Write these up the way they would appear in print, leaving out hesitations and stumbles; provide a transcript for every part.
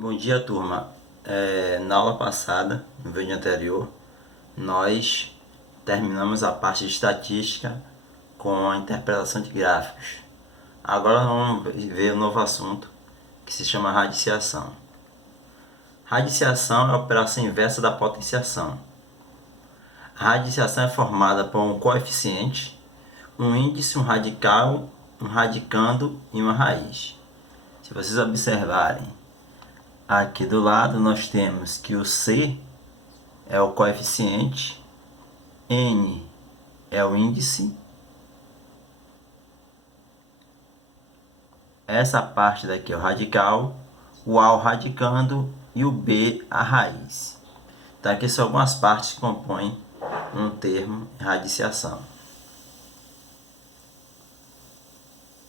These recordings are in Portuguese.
Bom dia, turma. Na aula passada, no vídeo anterior, nós terminamos a parte de estatística com a interpretação de gráficos. Agora nós vamos ver um novo assunto que se chama radiciação. Radiciação é a operação inversa da potenciação. A radiciação é formada por um coeficiente, um índice, um radical, um radicando e uma raiz. Se vocês observarem, aqui do lado nós temos que o C é o coeficiente, N é o índice, essa parte daqui é o radical, o A o radicando e o B a raiz. Então aqui são algumas partes que compõem um termo radiciação.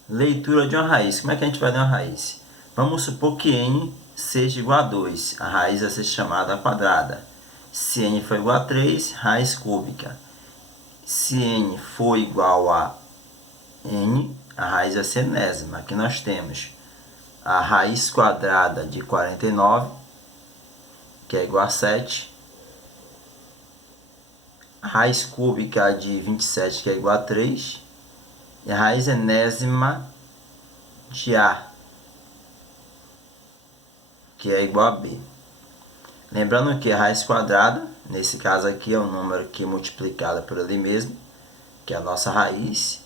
Leitura de uma raiz. Como é que a gente vai ler uma raiz? Vamos supor que N seja igual a 2. A raiz vai ser chamada quadrada. Se N for igual a 3, raiz cúbica. Se N for igual a N, a raiz vai ser enésima. Aqui nós temos a raiz quadrada de 49, que é igual a 7. A raiz cúbica de 27, que é igual a 3. E a raiz enésima de A, que é igual a B. Lembrando que a raiz quadrada, nesse caso aqui, é um número que é multiplicado por ele mesmo, que é a nossa raiz,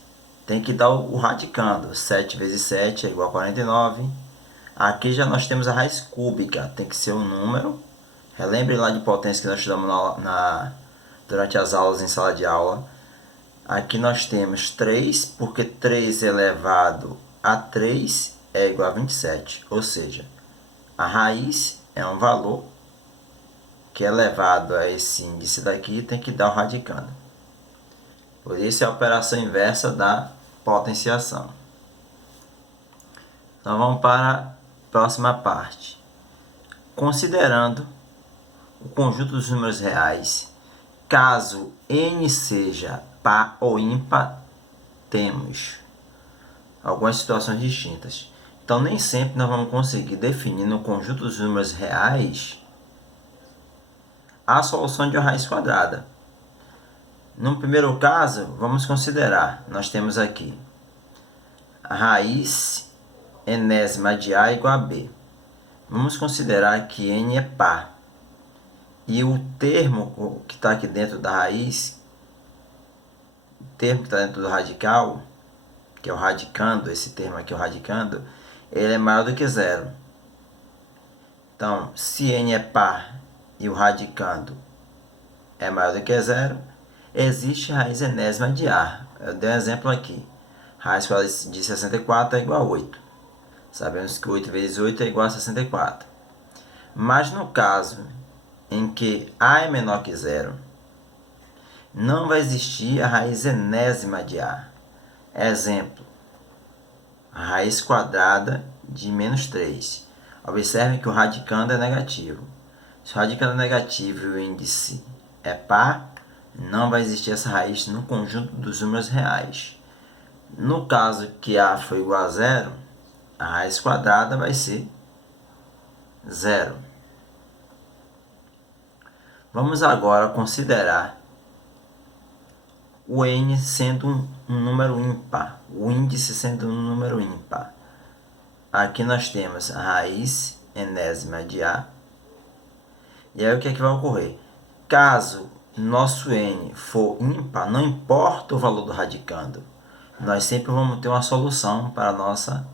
tem que dar o radicando. 7 vezes 7 é igual a 49. Aqui já nós temos a raiz cúbica, tem que ser um número. Relembre lá de potência que nós estudamos durante as aulas em sala de aula. Aqui nós temos 3, porque 3 elevado a 3 é igual a 27. Ou seja, a raiz é um valor que elevado a esse índice daqui tem que dar o radicando. Por isso é a operação inversa da potenciação. Então vamos para a próxima parte. Considerando o conjunto dos números reais, caso n seja par ou ímpar, temos algumas situações distintas. Então nem sempre nós vamos conseguir definir no conjunto dos números reais a solução de uma raiz quadrada. No primeiro caso, vamos considerar, nós temos aqui a raiz enésima de A igual a B. Vamos considerar que n é par. E o termo que está aqui dentro da raiz, o termo que está dentro do radical, que é o radicando, esse termo aqui, o radicando, ele é maior do que zero. Então, se n é par e o radicando é maior do que zero, existe raiz enésima de A. Eu dei um exemplo aqui. Raiz de 64 é igual a 8. Sabemos que 8 vezes 8 é igual a 64. Mas no caso em que A é menor que zero, não vai existir a raiz enésima de A. Exemplo, a raiz quadrada de menos 3. Observem que o radicando é negativo. Se o radicando é negativo e o índice é par, não vai existir essa raiz no conjunto dos números reais. No caso que A for igual a zero, a raiz quadrada vai ser zero. Vamos agora considerar o n sendo um número ímpar, o índice sendo um número ímpar. Aqui nós temos a raiz enésima de A. E aí o que é que vai ocorrer? Caso nosso n for ímpar, não importa o valor do radicando, nós sempre vamos ter uma solução para a nossa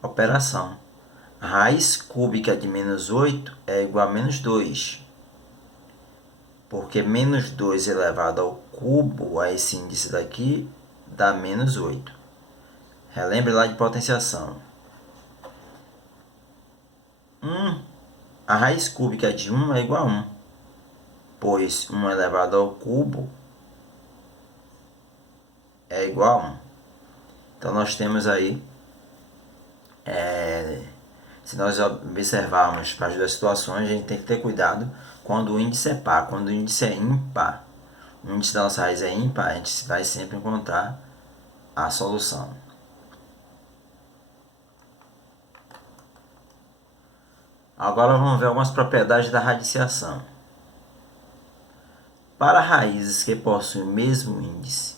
operação. A raiz cúbica de menos 8 é igual a menos 2. Porque menos 2 elevado ao cubo, a esse índice daqui, dá menos 8. Relembre lá de potenciação. A raiz cúbica de 1 é igual a 1. Pois 1 elevado ao cubo é igual a 1. Então nós temos aí, se nós observarmos para as duas situações, a gente tem que ter cuidado quando o índice é par. Quando o índice é ímpar, o índice da nossa raiz é ímpar, a gente vai sempre encontrar a solução. Agora vamos ver algumas propriedades da radiciação. Para raízes que possuem o mesmo índice,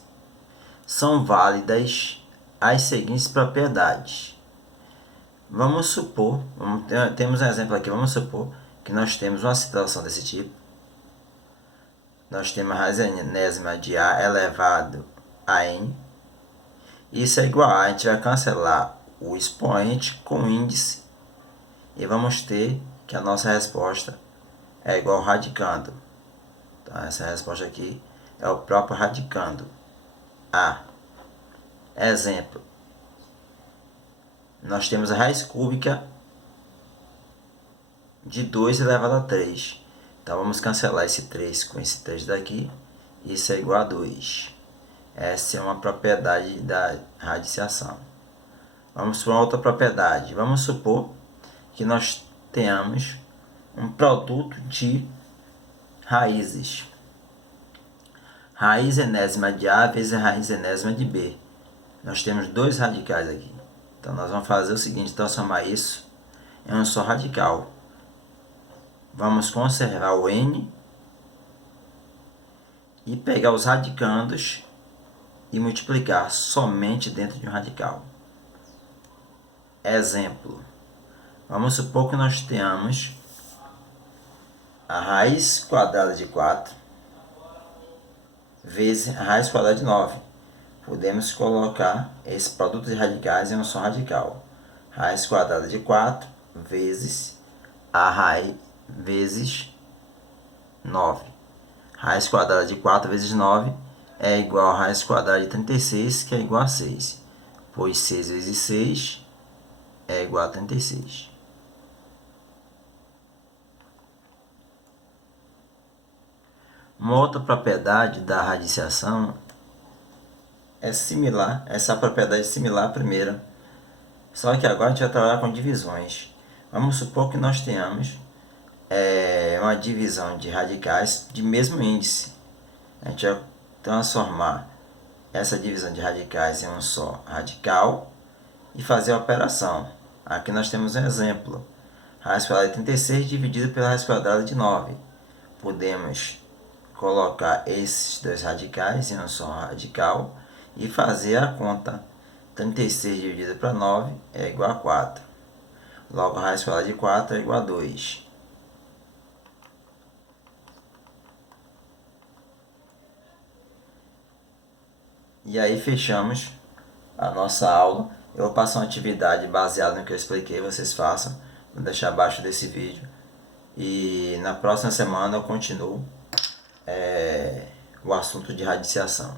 são válidas as seguintes propriedades. Vamos supor, temos um exemplo aqui, vamos supor que nós temos uma situação desse tipo. Nós temos a raiz enésima de A elevado a N. Isso é igual a gente vai cancelar o expoente com o índice e vamos ter que a nossa resposta é igual ao radicando. Então, essa resposta aqui é o próprio radicando. A. Exemplo. Nós temos a raiz cúbica de 2 elevado a 3. Então, vamos cancelar esse 3 com esse 3 daqui. Isso é igual a 2. Essa é uma propriedade da radiciação. Vamos para outra propriedade. Vamos supor que nós tenhamos um produto de raízes. Raiz enésima de A vezes raiz enésima de B. Nós temos dois radicais aqui. Então, nós vamos fazer o seguinte, transformar isso em um só radical. Vamos conservar o N e pegar os radicandos e multiplicar somente dentro de um radical. Exemplo. Vamos supor que nós tenhamos a raiz quadrada de 4 vezes a raiz quadrada de 9. Podemos colocar esse produto de radicais em um só radical. Raiz quadrada de 4 vezes a raiz vezes 9. Raiz quadrada de 4 vezes 9 é igual a raiz quadrada de 36, que é igual a 6. Pois 6 vezes 6 é igual a 36. Uma outra propriedade da radiciação é similar, essa propriedade é similar à primeira, só que agora a gente vai trabalhar com divisões. Vamos supor que nós tenhamos uma divisão de radicais de mesmo índice. A gente vai transformar essa divisão de radicais em um só radical e fazer a operação. Aqui nós temos um exemplo. Raiz quadrada de 36 dividido pela raiz quadrada de 9. Podemos colocar esses dois radicais em um só radical e fazer a conta. 36 dividido para 9 é igual a 4. Logo, a raiz quadrada de 4 é igual a 2. E aí fechamos a nossa aula. Eu vou passar uma atividade baseada no que eu expliquei, vocês façam. Vou deixar abaixo desse vídeo. E na próxima semana eu continuo o assunto de radiciação.